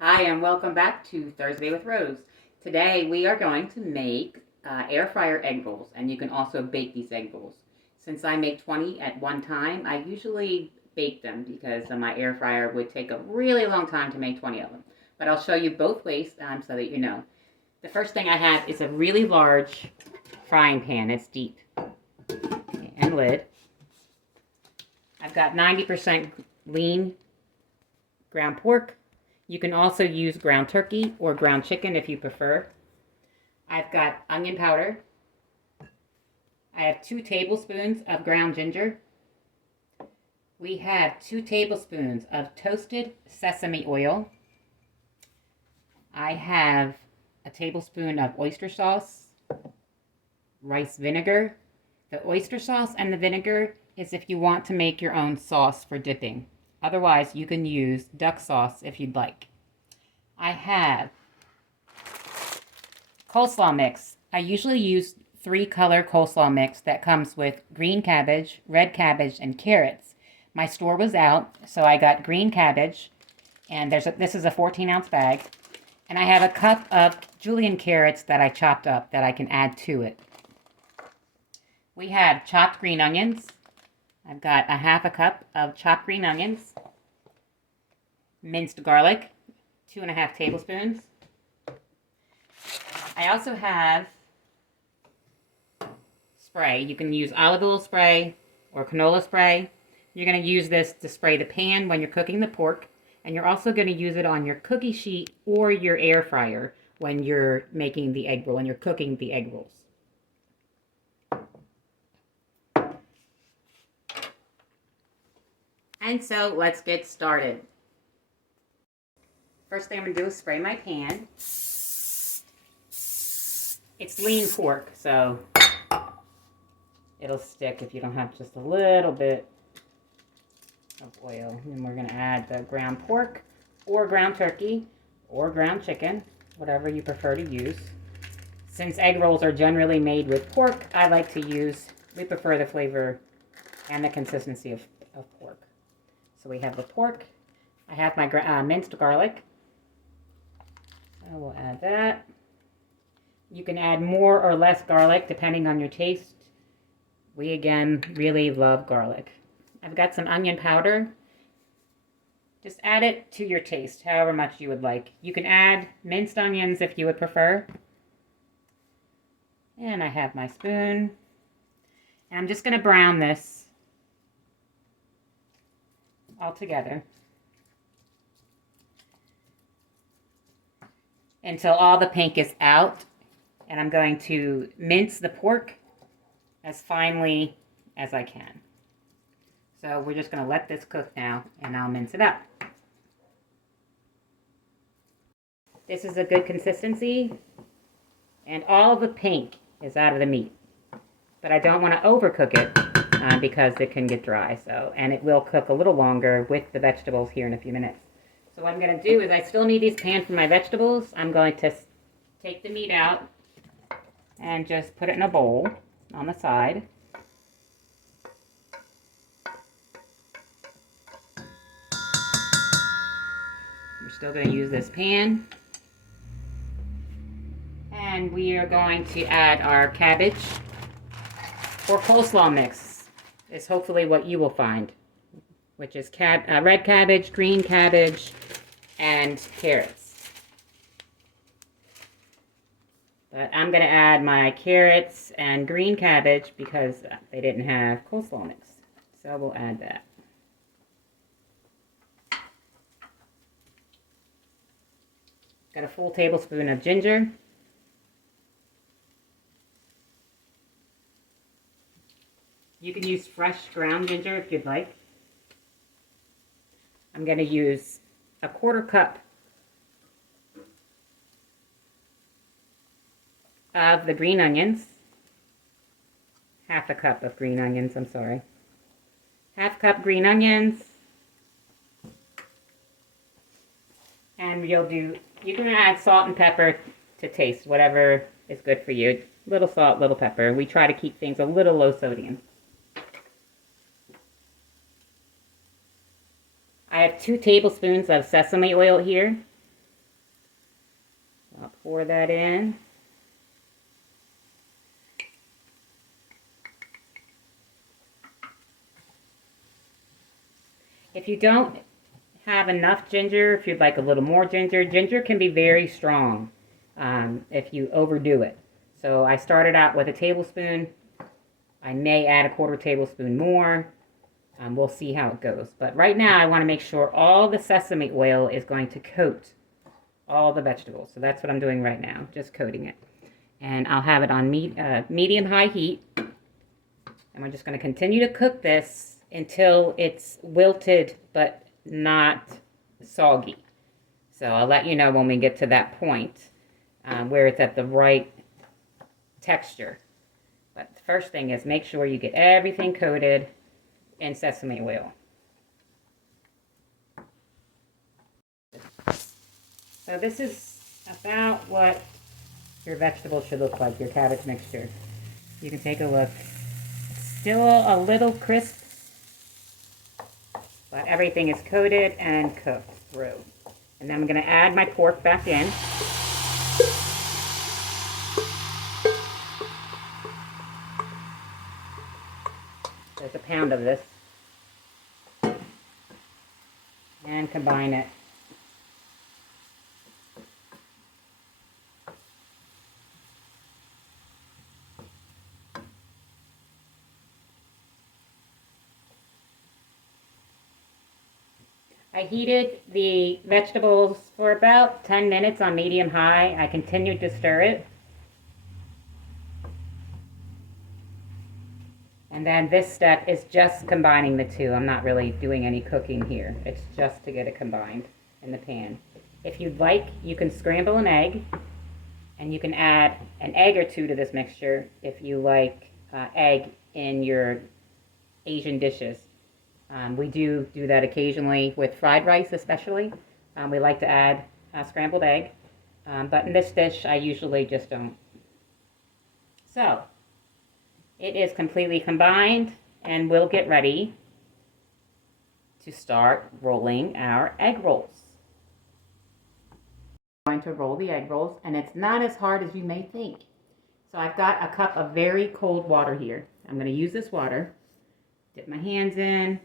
Hi, and welcome back to Thursday with Rose. Today we are going to make air fryer egg rolls, and you can also bake these egg rolls. Since I make 20 at one time, I usually bake them because my air fryer would take a really long time to make 20 of them. But I'll show you both ways so that you know. The first thing I have is a really large frying pan. It's deep and lid. I've got 90% lean ground pork. You can also use ground turkey or ground chicken if you prefer. I've got onion powder. I have 2 tablespoons of ground ginger. We have 2 tablespoons of toasted sesame oil. I have a tablespoon of oyster sauce, rice vinegar. The oyster sauce and the vinegar is if you want to make your own sauce for dipping. Otherwise, you can use duck sauce if you'd like. I have coleslaw mix. I usually use 3-color coleslaw mix that comes with green cabbage, red cabbage, and carrots. My store was out, so I got green cabbage, and this is a 14-ounce bag. And I have a cup of julienne carrots that I chopped up that I can add to it. We have chopped green onions. I've got a half a cup of chopped green onions. Minced garlic, 2.5 tablespoons. I also have spray. You can use olive oil spray or canola spray. You're going to use this to spray the pan when you're cooking the pork, and you're also going to use it on your cookie sheet or your air fryer when you're making the egg roll, when you're cooking the egg rolls. And so let's get started. First thing I'm going to do is spray my pan. It's lean pork, so it'll stick if you don't have just a little bit of oil. And we're going to add the ground pork or ground turkey or ground chicken, whatever you prefer to use. Since egg rolls are generally made with pork, we prefer the flavor and the consistency of pork. So we have the pork. I have my minced garlic. I will add that. You can add more or less garlic depending on your taste. We again really love garlic. I've got some onion powder. Just add it to your taste, however much you would like. You can add minced onions if you would prefer. And I have my spoon. And I'm just going to brown this all together until all the pink is out. And I'm going to mince the pork as finely as I can. So we're just going to let this cook now, and I'll mince it up. This is a good consistency, and all the pink is out of the meat. But I don't want to overcook it because it can get dry. And it will cook a little longer with the vegetables here in a few minutes. So what I'm going to do is I still need these pans for my vegetables. I'm going to take the meat out and just put it in a bowl on the side. We're still going to use this pan. And we are going to add our cabbage or coleslaw mix is hopefully what you will find, which is red cabbage, green cabbage, and carrots. But I'm going to add my carrots and green cabbage because they didn't have coleslaw mix. So we'll add that. Got a full tablespoon of ginger. You can use fresh ground ginger if you'd like. I'm going to use a 1/4 cup of the green onions. Half a cup of green onions, I'm sorry. Half cup green onions. And you can add salt and pepper to taste, whatever is good for you. Little salt, little pepper. We try to keep things a little low sodium. I have 2 tablespoons of sesame oil here. pour that in. If you don't have enough ginger, if you'd like a little more ginger, ginger can be very strong if you overdo it. So I started out with a tablespoon. I may add a quarter tablespoon more. We'll see how it goes. But right now I want to make sure all the sesame oil is going to coat all the vegetables. So that's what I'm doing right now, just coating it. And I'll have it on medium-high heat. And we're just going to continue to cook this until it's wilted but not soggy. So I'll let you know when we get to that point where it's at the right texture. But the first thing is make sure you get everything coated in sesame oil. So this is about what your vegetables should look like, your cabbage mixture. You can take a look. It's still a little crisp, but everything is coated and cooked through. And then I'm going to add my pork back in. There's a pound of this. And combine it. I heated the vegetables for about 10 minutes on medium-high. I continued to stir it. And then this step is just combining the two. I'm not really doing any cooking here. It's just to get it combined in the pan. If you'd like, you can scramble an egg, and you can add an egg or two to this mixture if you like egg in your Asian dishes. We do that occasionally with fried rice especially. We like to add scrambled egg, but in this dish I usually just don't. So it is completely combined, and we'll get ready to start rolling our egg rolls. I'm going to roll the egg rolls, and it's not as hard as you may think. So I've got a cup of very cold water here. I'm going to use this water, dip my hands in,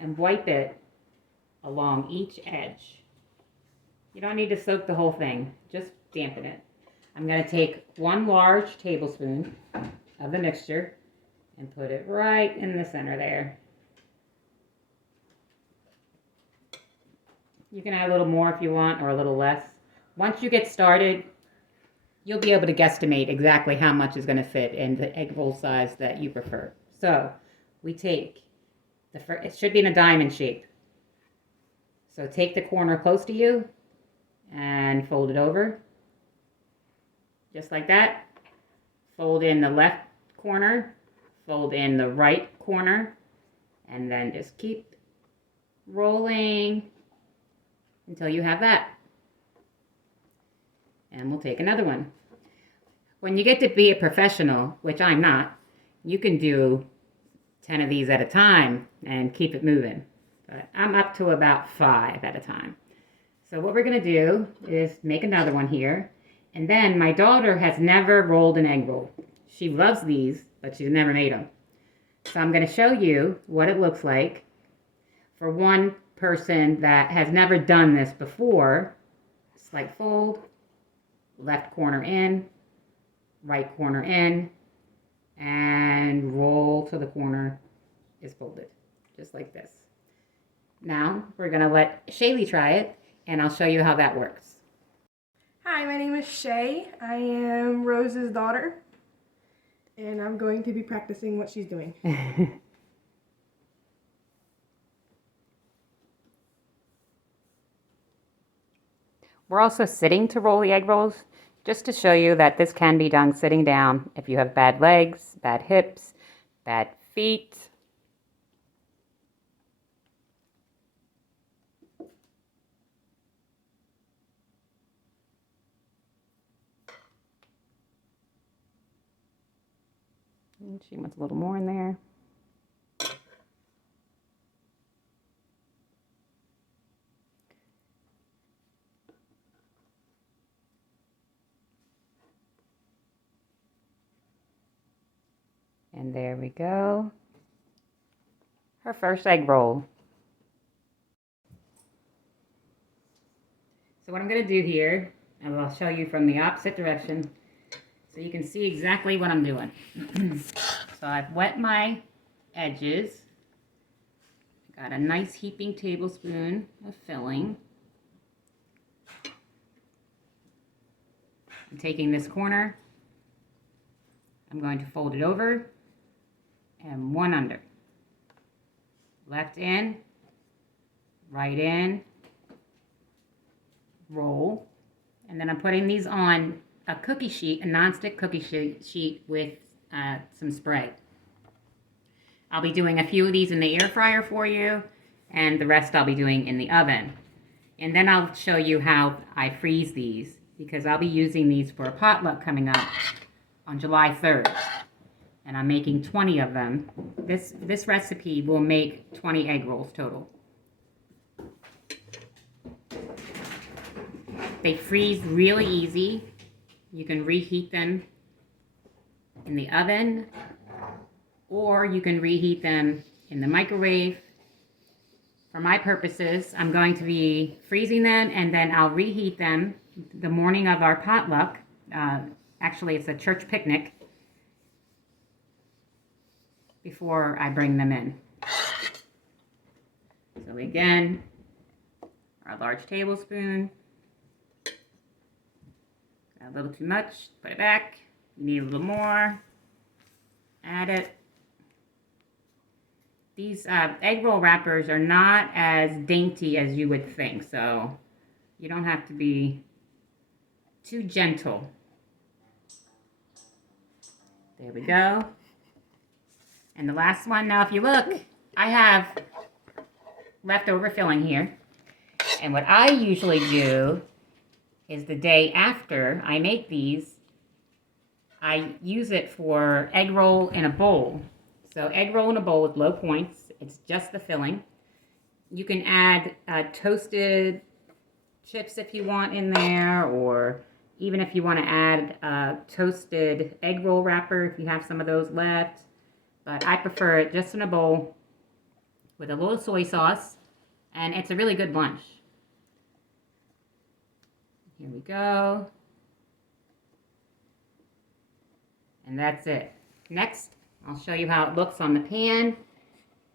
and wipe it along each edge. You don't need to soak the whole thing, just dampen it. I'm going to take 1 large tablespoon of the mixture and put it right in the center there. You can add a little more if you want, or a little less. Once you get started, you'll be able to guesstimate exactly how much is going to fit in the egg roll size that you prefer. So we take it should be in a diamond shape. So take the corner close to you and fold it over. Just like that. Fold in the left corner, fold in the right corner, and then just keep rolling until you have that. And we'll take another one. When you get to be a professional, which I'm not, you can do 10 of these at a time and keep it moving. But I'm up to about 5 at a time. So what we're going to do is make another one here. And then my daughter has never rolled an egg roll. She loves these, but she's never made them. So I'm going to show you what it looks like for one person that has never done this before. It's like fold, left corner in, right corner in, and roll till the corner is folded, just like this. Now we're going to let Shaylee try it, and I'll show you how that works. Hi, my name is Shay. I am Rose's daughter, and I'm going to be practicing what she's doing. We're also sitting to roll the egg rolls, just to show you that this can be done sitting down if you have bad legs, bad hips, bad feet. And she wants a little more in there. And there we go. Her first egg roll. So what I'm going to do here, and I'll show you from the opposite direction so you can see exactly what I'm doing. So I've wet my edges. Got a nice heaping tablespoon of filling. I'm taking this corner, I'm going to fold it over and one under. Left in, right in, roll. And then I'm putting these on a cookie sheet, a nonstick cookie sheet with some spray. I'll be doing a few of these in the air fryer for you, and the rest I'll be doing in the oven. And then I'll show you how I freeze these, because I'll be using these for a potluck coming up on July 3rd. And I'm making 20 of them. This recipe will make 20 egg rolls total. They freeze really easy. You can reheat them in the oven, or you can reheat them in the microwave. For my purposes, I'm going to be freezing them, and then I'll reheat them the morning of our potluck. Actually, it's a church picnic, before I bring them in. So again, our large tablespoon. A little too much, put it back. You need a little more, add it. These egg roll wrappers are not as dainty as you would think, so you don't have to be too gentle. There we go. And the last one, now if you look, I have leftover filling here. And what I usually do is the day after I make these, I use it for egg roll in a bowl. So egg roll in a bowl with low points. It's just the filling. You can add toasted chips if you want in there, or even if you want to add toasted egg roll wrapper if you have some of those left. But I prefer it just in a bowl with a little soy sauce, and it's a really good lunch. Here we go. And that's it. Next, I'll show you how it looks on the pan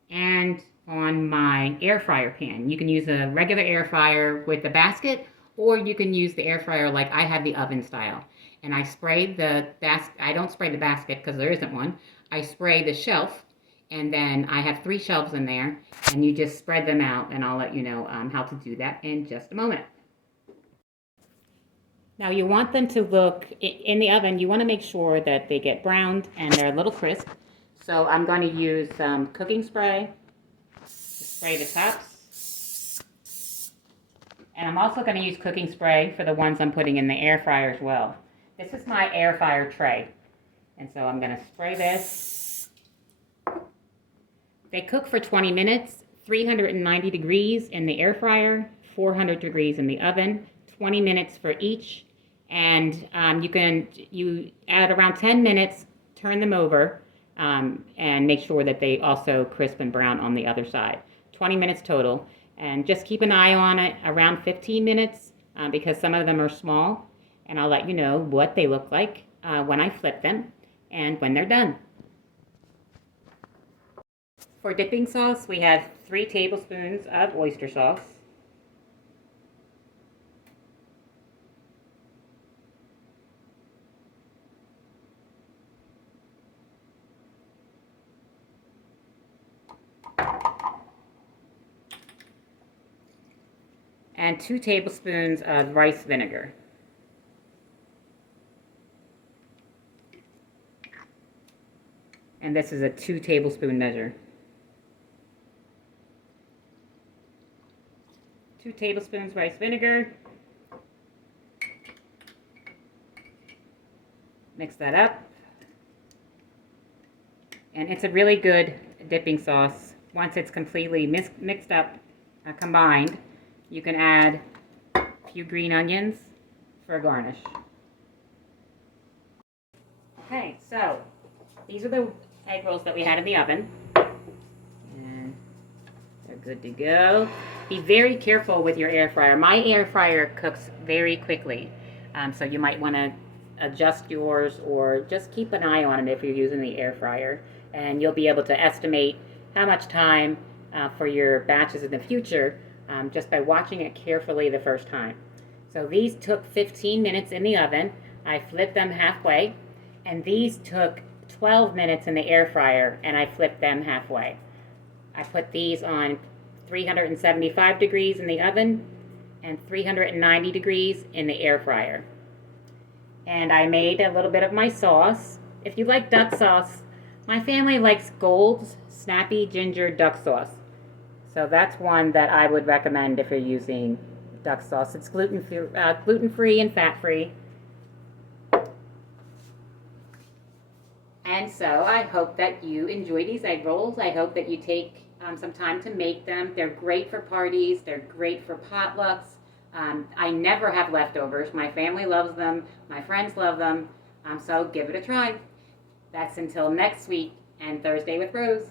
and on my air fryer pan. You can use a regular air fryer with a basket, or you can use the air fryer like I have the oven style. And I spray the basket. I don't spray the basket because there isn't one. I spray the shelf, and then I have 3 shelves in there, and you just spread them out, and I'll let you know how to do that in just a moment. Now you want them to look, in the oven, you want to make sure that they get browned and they're a little crisp. So I'm going to use some cooking spray to spray the tops. And I'm also going to use cooking spray for the ones I'm putting in the air fryer as well. This is my air fryer tray. And so I'm going to spray this. They cook for 20 minutes, 390 degrees in the air fryer, 400 degrees in the oven, 20 minutes for each. And you add around 10 minutes, turn them over, and make sure that they also crisp and brown on the other side. 20 minutes total. And just keep an eye on it around 15 minutes because some of them are small. And I'll let you know what they look like when I flip them and when they're done. For dipping sauce, we have 3 tablespoons of oyster sauce. And 2 tablespoons of rice vinegar. And this is a 2 tablespoon measure. 2 tablespoons rice vinegar. Mix that up. And it's a really good dipping sauce. Once it's completely mixed up, combined, you can add a few green onions for a garnish. Okay, so these are the egg rolls that we had in the oven. And they're good to go. Be very careful with your air fryer. My air fryer cooks very quickly, so you might want to adjust yours or just keep an eye on it if you're using the air fryer, and you'll be able to estimate how much time for your batches in the future just by watching it carefully the first time. So these took 15 minutes in the oven. I flipped them halfway, and these took 12 minutes in the air fryer, and I flipped them halfway. I put these on 375 degrees in the oven and 390 degrees in the air fryer. And I made a little bit of my sauce. If you like duck sauce, my family likes Gold's Snappy Ginger Duck Sauce. So that's one that I would recommend if you're using duck sauce. It's gluten-free and fat-free. And so I hope that you enjoy these egg rolls. I hope that you take some time to make them. They're great for parties. They're great for potlucks. I never have leftovers. My family loves them. My friends love them. So give it a try. That's until next week and Thursday with Rose.